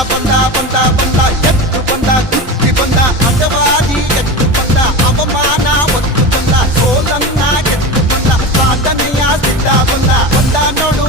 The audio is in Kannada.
ಬಂದ ಬಂದ ಬಂದ ಎತ್ತು ಬಂದ ದುಡ್ಡಿ ಬಂದ ಅಜವಾದಿ ಎತ್ತು ಬಂದ ಅವಮಾನ ಒತ್ತು ಬಂದ ಸೋಲನ್ನ ಗೆದ್ದು ಬಂದ ಸಾಧನೆಯ ಸಿದ್ಧ ಬಂದ ಬಂದ ನೋಡು